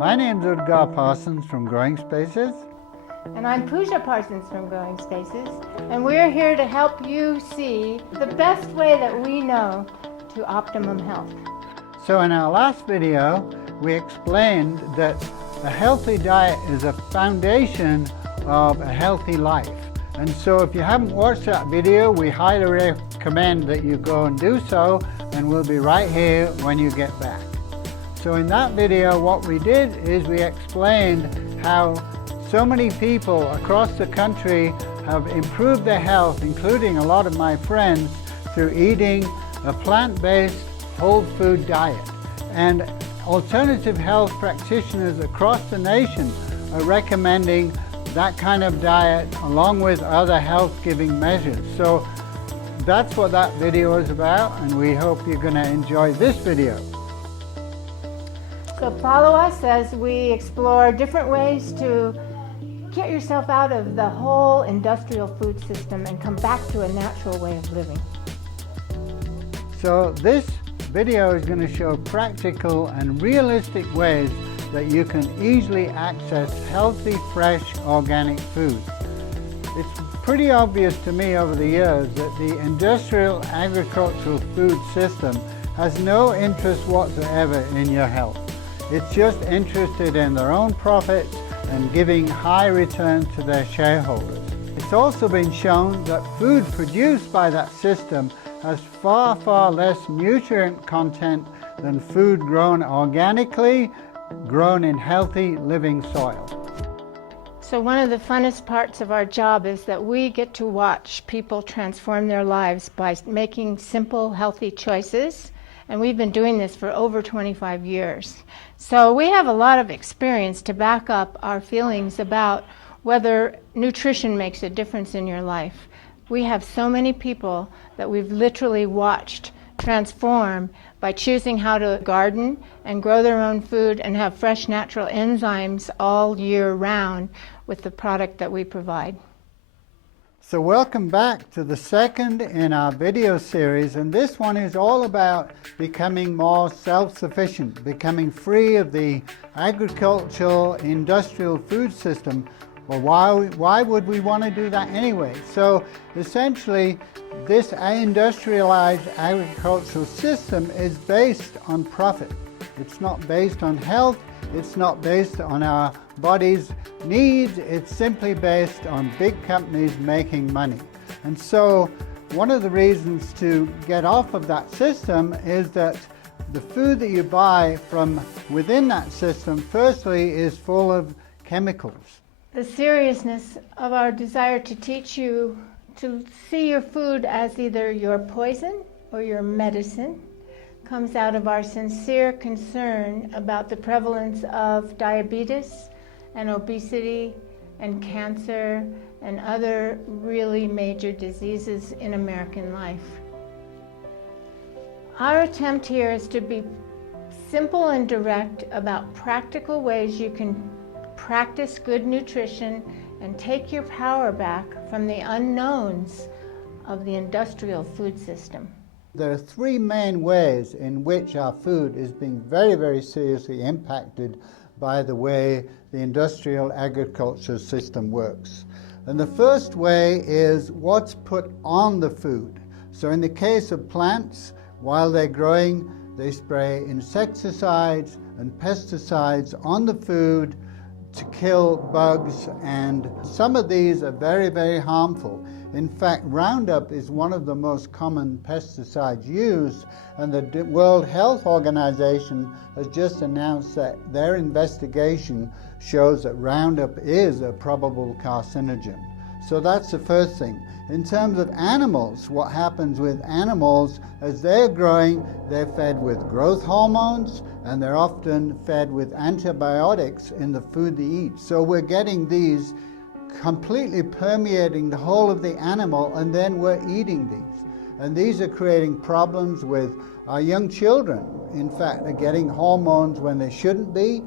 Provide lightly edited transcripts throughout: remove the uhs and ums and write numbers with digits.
My name's Udgar Parsons from Growing Spaces. And I'm Pooja Parsons from Growing Spaces, and we're here to help you see the best way that we know to optimum health. So in our last video, we explained that a healthy diet is a foundation of a healthy life. And so if you haven't watched that video, we highly recommend that you go and do so, and we'll be right here when you get back. So in that video, what we did is we explained how so many people across the country have improved their health, including a lot of my friends, through eating a plant-based whole food diet. And alternative health practitioners across the nation are recommending that kind of diet along with other health-giving measures. So that's what that video is about, and we hope you're going to enjoy this video. So follow us as we explore different ways to get yourself out of the whole industrial food system and come back to a natural way of living. So this video is going to show practical and realistic ways that you can easily access healthy, fresh, organic food. It's pretty obvious to me over the years that the industrial agricultural food system has no interest whatsoever in your health. It's just interested in their own profits and giving high returns to their shareholders. It's also been shown that food produced by that system has far, far less nutrient content than food grown organically, grown in healthy living soil. So one of the funnest parts of our job is that we get to watch people transform their lives by making simple, healthy choices. And we've been doing this for over 25 years. So we have a lot of experience to back up our feelings about whether nutrition makes a difference in your life. We have so many people that we've literally watched transform by choosing how to garden and grow their own food and have fresh natural enzymes all year round with the product that we provide. So welcome back to the second in our video series, and this one is all about becoming more self-sufficient, becoming free of the agricultural industrial food system. Well, why would we want to do that anyway? So essentially, this industrialized agricultural system is based on profit. It's not based on health. It's not based on our body's needs. It's simply based on big companies making money. And so one of the reasons to get off of that system is that the food that you buy from within that system, firstly, is full of chemicals. The seriousness of our desire to teach you to see your food as either your poison or your medicine comes out of our sincere concern about the prevalence of diabetes and obesity and cancer and other really major diseases in American life. Our attempt here is to be simple and direct about practical ways you can practice good nutrition and take your power back from the unknowns of the industrial food system. There are three main ways in which our food is being very, very seriously impacted by the way the industrial agriculture system works. And the first way is what's put on the food. So in the case of plants, while they're growing, they spray insecticides and pesticides on the food to kill bugs, and some of these are very, very harmful. In fact, Roundup is one of the most common pesticides used, and the World Health Organization has just announced that their investigation shows that Roundup is a probable carcinogen. So that's the first thing. In terms of animals, what happens with animals, as they're growing, they're fed with growth hormones, and they're often fed with antibiotics in the food they eat. So we're getting these completely permeating the whole of the animal, and then we're eating these. And these are creating problems with our young children. In fact, they're getting hormones when they shouldn't be,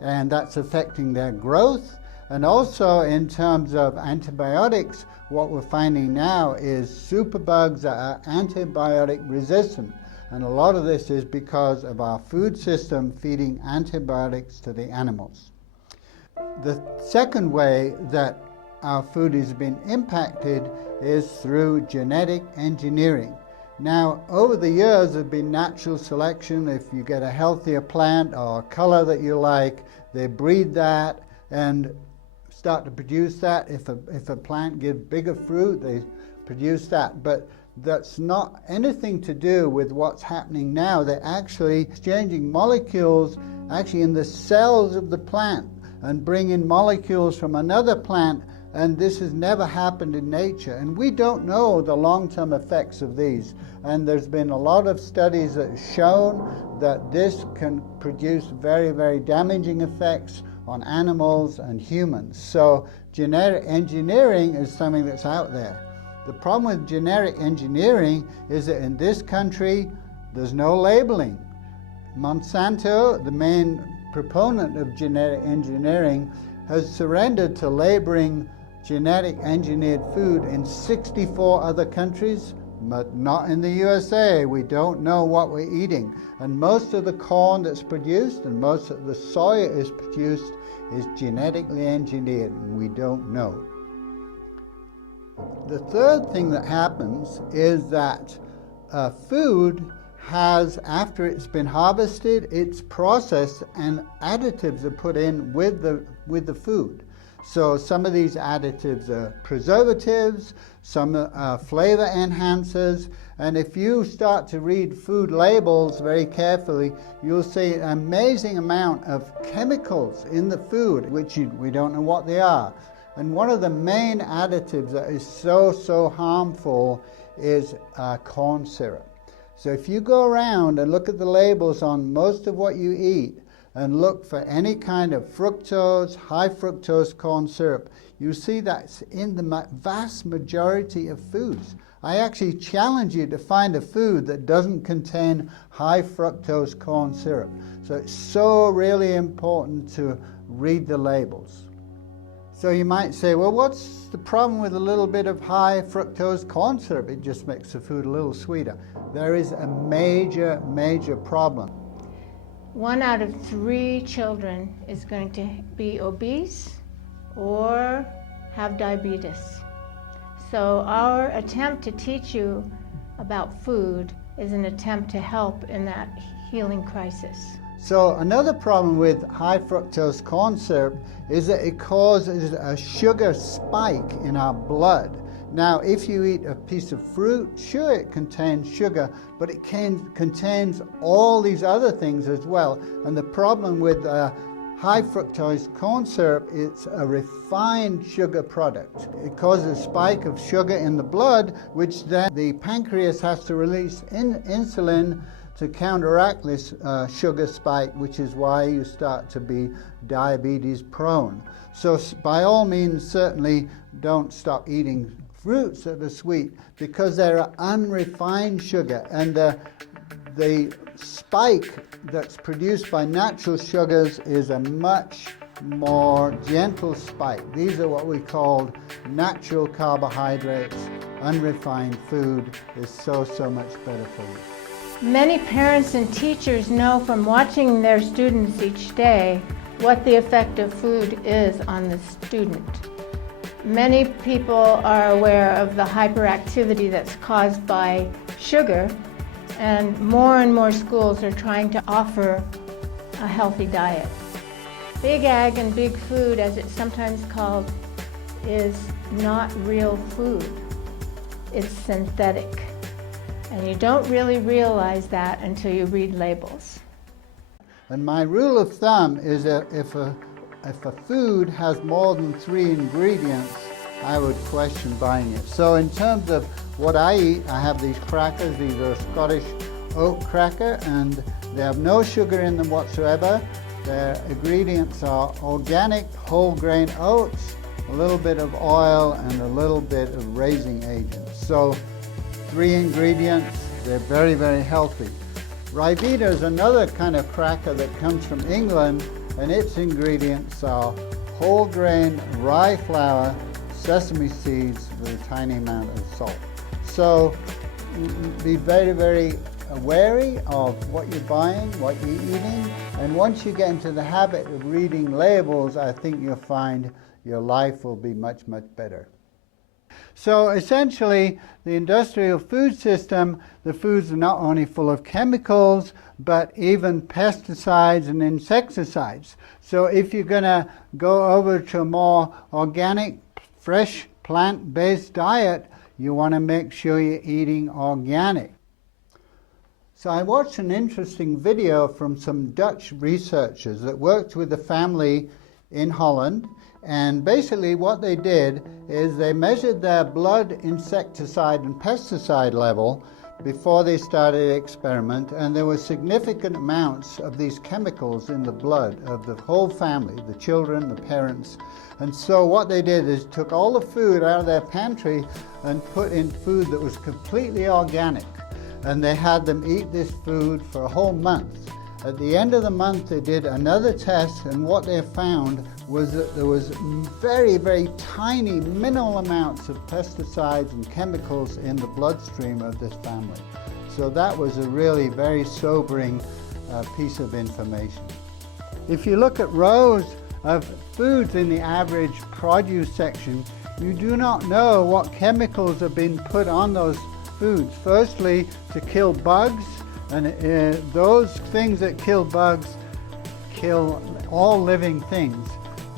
and that's affecting their growth. And also in terms of antibiotics, what we're finding now is superbugs that are antibiotic resistant. And a lot of this is because of our food system feeding antibiotics to the animals. The second way that our food has been impacted is through genetic engineering. Now, over the years, there's been natural selection. If you get a healthier plant or a color that you like, they breed that and start to produce that. If a plant gives bigger fruit, they produce that. But that's not anything to do with what's happening now. They're actually exchanging molecules actually in the cells of the plant and bringing molecules from another plant, and this has never happened in nature. And we don't know the long-term effects of these. And there's been a lot of studies that have shown that this can produce very, very damaging effects on animals and humans. So genetic engineering is something that's out there. The problem with genetic engineering is that in this country, there's no labeling. Monsanto, the main proponent of genetic engineering, has surrendered to labeling genetic engineered food in 64 other countries, but not in the USA. We don't know what we're eating. And most of the corn that's produced and most of the soy is produced is genetically engineered, and we don't know. The third thing that happens is that food has, after it's been harvested, it's processed and additives are put in with the food. So some of these additives are preservatives, some are flavor enhancers, and if you start to read food labels very carefully, you'll see an amazing amount of chemicals in the food, which we don't know what they are. And one of the main additives that is so harmful is corn syrup. So if you go around and look at the labels on most of what you eat and look for any kind of fructose, high fructose corn syrup, you see that's in the vast majority of foods. I actually challenge you to find a food that doesn't contain high fructose corn syrup. So it's so really important to read the labels. So you might say, well, what's the problem with a little bit of high fructose corn syrup? It just makes the food a little sweeter. There is a major problem. 1 out of 3 children is going to be obese or have diabetes. So our attempt to teach you about food is an attempt to help in that healing crisis. So another problem with high fructose corn syrup is that it causes a sugar spike in our blood. Now, if you eat a piece of fruit, sure, it contains sugar, but it contains all these other things as well. And the problem with high fructose corn syrup, it's a refined sugar product. It causes a spike of sugar in the blood, which then the pancreas has to release insulin to counteract this sugar spike, which is why you start to be diabetes prone. So by all means, certainly don't stop eating fruits that are sweet, because they're unrefined sugar, and the spike that's produced by natural sugars is a much more gentle spike. These are what we call natural carbohydrates. Unrefined food is so much better for you. Many parents and teachers know from watching their students each day what the effect of food is on the student. Many people are aware of the hyperactivity that's caused by sugar, and more schools are trying to offer a healthy diet. Big Ag and Big Food, as it's sometimes called, is not real food. It's synthetic. And you don't really realize that until you read labels. And my rule of thumb is that if a food has more than 3 ingredients, I would question buying it. So in terms of what I eat, I have these crackers. These are Scottish oat cracker, and they have no sugar in them whatsoever. Their ingredients are organic whole grain oats, a little bit of oil, and a little bit of raising agent. So 3 ingredients, they're very healthy. Ribena is another kind of cracker that comes from England, and its ingredients are whole grain rye flour, sesame seeds with a tiny amount of salt. So be very wary of what you're buying, what you're eating, and once you get into the habit of reading labels, I think you'll find your life will be much, much better. So essentially, the industrial food system, the foods are not only full of chemicals, but even pesticides and insecticides. So if you're going to go over to a more organic, fresh, plant-based diet, you want to make sure you're eating organic. So I watched an interesting video from some Dutch researchers that worked with a family in Holland, and basically what they did is they measured their blood insecticide and pesticide level before they started the experiment, and there were significant amounts of these chemicals in the blood of the whole family, the children, the parents. And so what they did is took all the food out of their pantry and put in food that was completely organic, and they had them eat this food for a whole month. At the end of the month they did another test, and what they found was that there was very, very tiny, minimal amounts of pesticides and chemicals in the bloodstream of this family. So that was a really very sobering piece of information. If you look at rows of foods in the average produce section, you do not know what chemicals have been put on those foods. Firstly, to kill bugs, and those things that kill bugs kill all living things.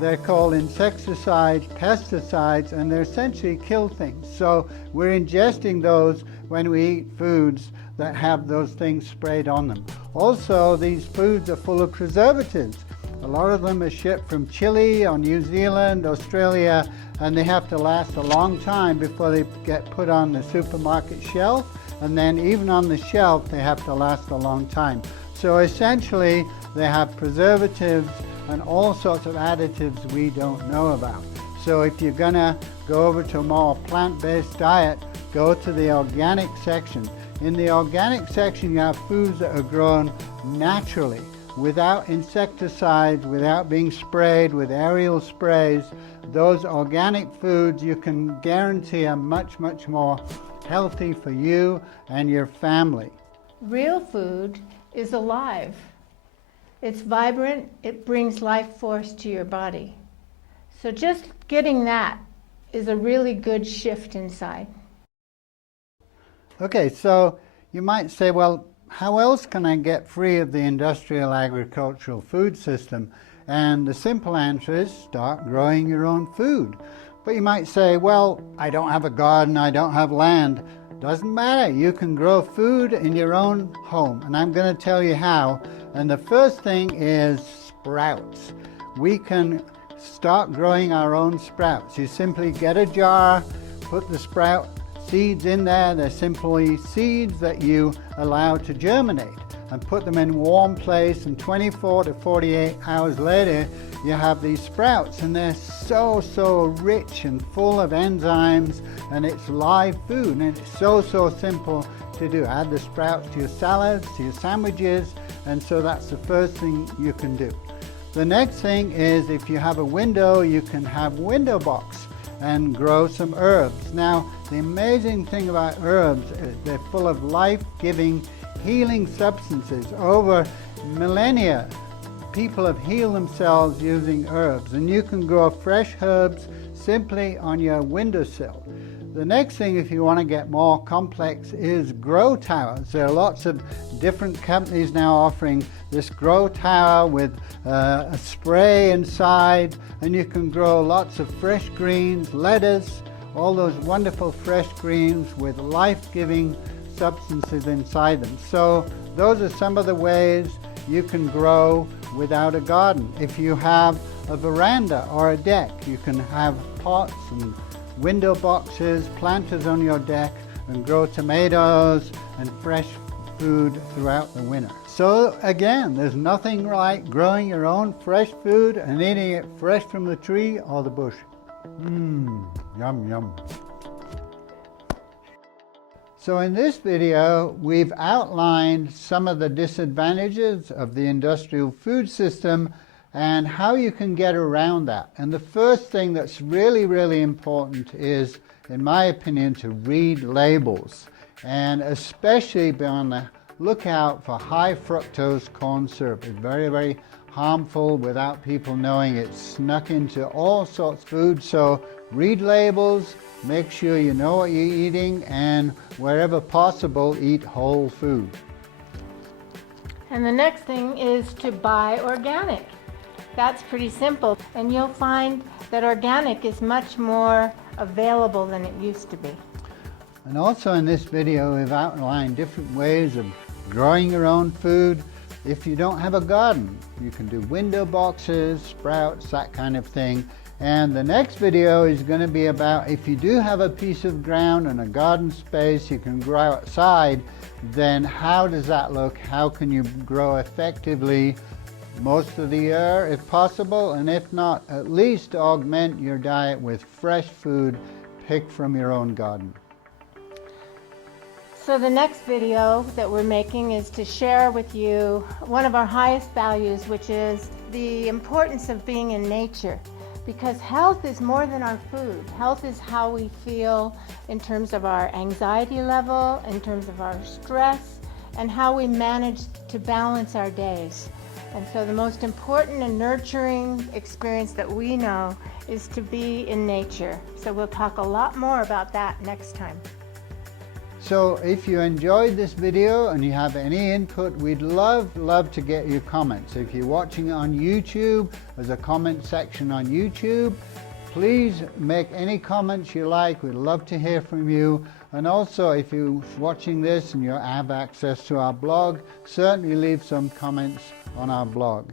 They're called insecticides, pesticides, and they essentially kill things. So we're ingesting those when we eat foods that have those things sprayed on them. Also, these foods are full of preservatives. A lot of them are shipped from Chile or New Zealand, Australia, and they have to last a long time before they get put on the supermarket shelf. And then even on the shelf, they have to last a long time. So essentially, they have preservatives and all sorts of additives we don't know about. So if you're gonna go over to a more plant-based diet, go to the organic section. In the organic section, you have foods that are grown naturally, without insecticides, without being sprayed with aerial sprays. Those organic foods you can guarantee are much, much more healthy for you and your family. Real food is alive. It's vibrant, it brings life force to your body. So just getting that is a really good shift inside. Okay, so you might say, well, how else can I get free of the industrial agricultural food system? And the simple answer is start growing your own food. But you might say, well, I don't have a garden, I don't have land. Doesn't matter, you can grow food in your own home, and I'm going to tell you how. And the first thing is sprouts. We can start growing our own sprouts. You simply get a jar, put the sprout seeds in there. They're simply seeds that you allow to germinate, and put them in a warm place, and 24 to 48 hours later you have these sprouts, and they're so rich and full of enzymes, and it's live food, and it's so simple to do. Add the sprouts to your salads, to your sandwiches, and so that's the first thing you can do. The next thing is, if you have a window, you can have window box and grow some herbs. Now, the amazing thing about herbs is they're full of life-giving, healing substances. Over millennia, people have healed themselves using herbs, and you can grow fresh herbs simply on your windowsill. The next thing, if you want to get more complex, is grow towers. There are lots of different companies now offering this grow tower with a spray inside, and you can grow lots of fresh greens, lettuce, all those wonderful fresh greens with life-giving substances inside them. So those are some of the ways you can grow without a garden. If you have a veranda or a deck, you can have pots and window boxes, planters on your deck, and grow tomatoes and fresh food throughout the winter. So again, there's nothing like growing your own fresh food and eating it fresh from the tree or the bush. Yum, yum. So in this video, we've outlined some of the disadvantages of the industrial food system and how you can get around that. And the first thing that's really important is, in my opinion, to read labels, and especially be on the look out for high fructose corn syrup. It's very, very harmful without people knowing. It's snuck into all sorts of food. So read labels, make sure you know what you're eating, and wherever possible, eat whole food. And the next thing is to buy organic. That's pretty simple, and you'll find that organic is much more available than it used to be. And also in this video, we've outlined different ways of growing your own food. If you don't have a garden, you can do window boxes, sprouts, that kind of thing. And the next video is going to be about if you do have a piece of ground and a garden space you can grow outside, then how does that look? How can you grow effectively most of the year if possible, and if not, at least augment your diet with fresh food picked from your own garden. So the next video that we're making is to share with you one of our highest values, which is the importance of being in nature. Because health is more than our food. Health is how we feel in terms of our anxiety level, in terms of our stress, and how we manage to balance our days. And so the most important and nurturing experience that we know is to be in nature. So we'll talk a lot more about that next time. So if you enjoyed this video and you have any input, we'd love to get your comments. If you're watching it on YouTube, there's a comment section on YouTube. Please make any comments you like. We'd love to hear from you. And also, if you're watching this and you have access to our blog, certainly leave some comments on our blog.